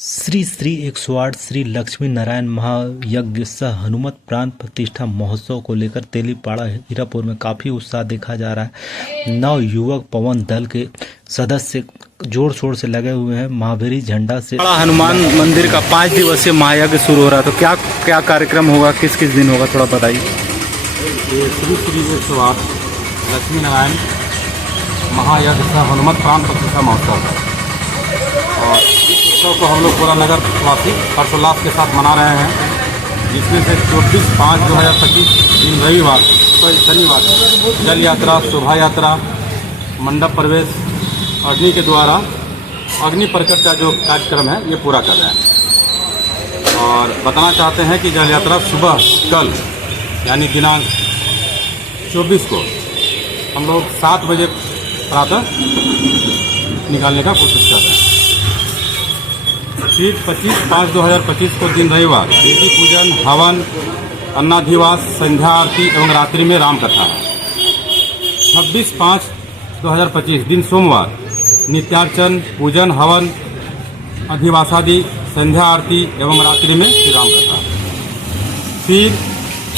श्री श्री 108 श्री लक्ष्मी नारायण महायज्ञ सह हनुमत प्राण प्रतिष्ठा महोत्सव को लेकर तेलीपाड़ा हीरापुर में काफ़ी उत्साह देखा जा रहा है। नव युवक पवन दल के सदस्य जोर शोर से लगे हुए हैं। महावीरी झंडा से हनुमान मंदिर का 5 दिवसीय महायज्ञ शुरू हो रहा है, तो क्या क्या कार्यक्रम होगा, किस किस दिन होगा, थोड़ा बताइए। ये श्री श्री 108 लक्ष्मी नारायण महायज्ञ सह हनुमत प्राण प्रतिष्ठा महोत्सव है और इस उत्सव को हम लोग पूरा नगर वासी हर्षोल्लास के साथ मना रहे हैं, जिसमें से 24/5/2025 दिन रविवार शनिवार जल यात्रा, शोभा यात्रा, मंडप प्रवेश, अग्नि के द्वारा अग्नि प्रकट का जो कार्यक्रम है ये पूरा कर रहे हैं। और बताना चाहते हैं कि जल यात्रा सुबह कल यानी दिनांक 24 को हम लोग 7 बजे प्रातः निकालने का कोशिश कर रहे हैं। फिर 25/5/2025 को दिन रविवार देवी पूजन, हवन, अन्नाधिवास, संध्या आरती एवं रात्रि में राम कथा है। 26/5/2025 दिन सोमवार नित्यार्चन, पूजन, हवन, अधिवासादि, संध्या आरती एवं रात्रि में श्री राम कथा। फिर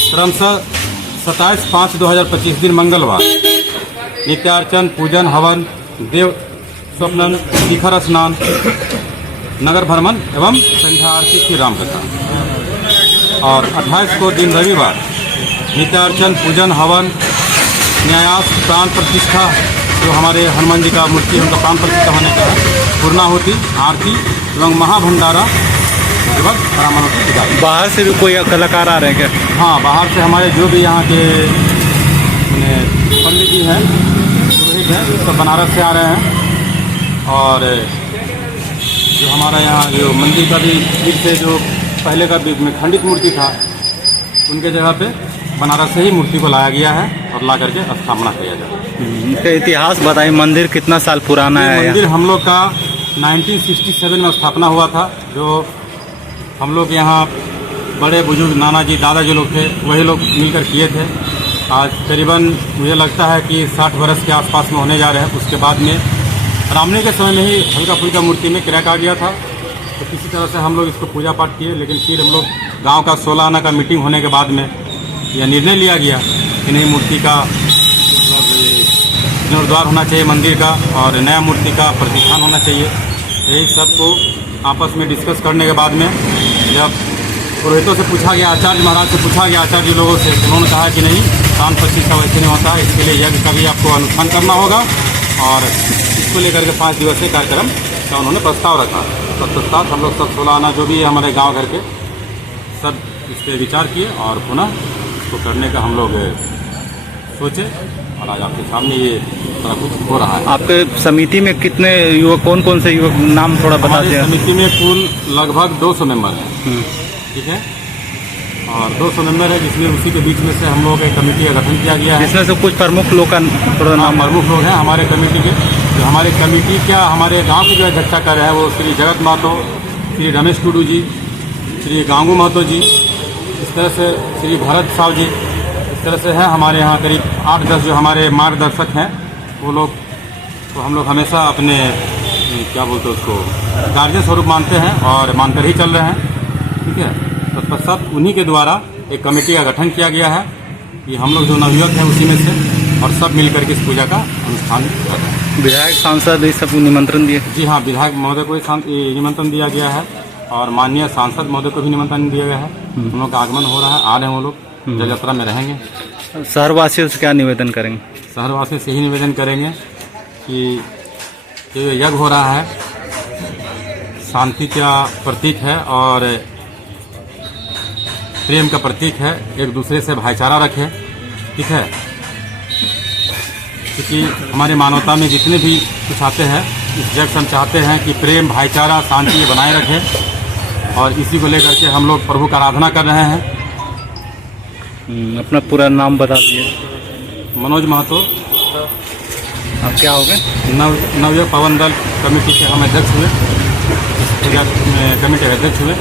क्रमशः 27/5/2025 दिन मंगलवार नित्यार्चन, पूजन, हवन, देव स्वप्नन, शिखर स्नान, नगर भ्रमण एवं संध्या आरती श्री राम कथा। और 28 को दिन रविवार नित्यार्चन, पूजन, हवन, न्यायास, प्राण प्रतिष्ठा, जो हमारे हनुमान जी का मूर्ति है उनका प्राण प्रतिष्ठा होने का है, पूर्णाहुति, आरती एवं महाभंडारा एवं परामानुति विदाई। बाहर से भी कोई कलाकार आ रहे हैं क्या? हाँ, बाहर से हमारे जो भी यहाँ के पंडित जी हैं, पुरोहित हैं, सब बनारस से आ रहे हैं। और जो हमारा यहाँ जो मंदिर का भी फिर से जो पहले का भी खंडित मूर्ति था उनके जगह पे बनारस से ही मूर्ति को लाया गया है और ला करके स्थापना किया जाए। इसका इतिहास बताइए, मंदिर कितना साल पुराना है? मंदिर हम लोग का 1967 में स्थापना हुआ था। जो हम लोग यहाँ बड़े बुजुर्ग नाना जी, दादा जी लोग थे, वही लोग मिलकर किए थे। आज करीबन मुझे लगता है कि 60 वर्ष के आसपास में होने जा रहे हैं। उसके बाद में रामने के समय में ही हल्का फुल्का मूर्ति में क्रैक आ गया था, तो किसी तरह से हम लोग इसको पूजा पाठ किए। लेकिन फिर हम लोग गांव का 16 आना का मीटिंग होने के बाद में यह निर्णय लिया गया कि नहीं, मूर्ति का मतलब जीर्णोद्धार होना चाहिए मंदिर का और नया मूर्ति का प्रतिष्ठान होना चाहिए। यही सबको आपस में डिस्कस करने के बाद में जब पुरोहितों से पूछा गया, आचार्य महाराज से पूछा गया, आचार्य लोगों से, उन्होंने कहा कि नहीं, प्राण प्रतिष्ठा वैसे नहीं होता है, इसके लिए यज्ञ का भी आपको अनुष्ठान करना होगा। और इसको लेकर के 5 दिवसीय कार्यक्रम का उन्होंने प्रस्ताव रखा। तत्पश्चात हम लोग सब 16 आना जो भी है हमारे गांव घर के सब इस पर विचार किए और पुनः इसको करने का हम लोग सोचे और आज आपके सामने ये सारा कुछ हो रहा है। आपके समिति में कितने युवक, कौन कौन से युवक, नाम थोड़ा बता दें। समिति में कुल लगभग 200 मेंबर हैं, ठीक है, और 200 मेंबर है, जिसमें उसी के बीच में से हम लोग एक कमेटी का गठन किया गया है, जिसमें से कुछ प्रमुख लोग का थोड़ा नाम। प्रमुख लोग हैं हमारे कमेटी के। जो हमारे कमेटी क्या हमारे गांव की जो अध्यक्षता कर रहे हैं वो श्री जगत महतो, श्री रमेश टुडू जी, श्री गांगू महतो जी, इस तरह से श्री भरत साहब जी, इस तरह से है हमारे यहाँ करीब 8-10 जो हमारे मार्गदर्शक हैं। वो लोग तो हम लोग हमेशा अपने क्या बोलते हैं उसको गार्जियन स्वरूप मानते हैं और मानकर ही चल रहे हैं, ठीक है। तो सब उन्हीं के द्वारा एक कमेटी का गठन किया गया है कि हम लोग जो नवयुवक हैं उसी में से और सब मिलकर के इस पूजा का अनुष्ठान कर रहे हैं। विधायक, सांसद इस सब निमंत्रण दिए? जी हाँ, विधायक महोदय को निमंत्रण दिया गया है और माननीय सांसद महोदय को भी निमंत्रण दिया गया है। उन लोग का आगमन हो रहा है, आ रहे हैं वो लोग, जल यात्रा में रहेंगे। शहरवासियों से क्या निवेदन करेंगे? शहरवासियों से ही निवेदन करेंगे कि जो यज्ञ हो रहा है शांति का प्रतीक है और प्रेम का प्रतीक है, एक दूसरे से भाईचारा रखें, ठीक है। क्योंकि हमारे मानवता में जितने भी कुछ आते हैं इस जग से हम चाहते हैं कि प्रेम, भाईचारा, शांति बनाए रखें और इसी को लेकर के हम लोग प्रभु का आराधना कर रहे हैं। अपना पूरा नाम बता दिए। मनोज महतो। आप क्या हो गए? नवयुवक पवन दल कमेटी के हम अध्यक्ष हुए, कमेटी के अध्यक्ष हुए।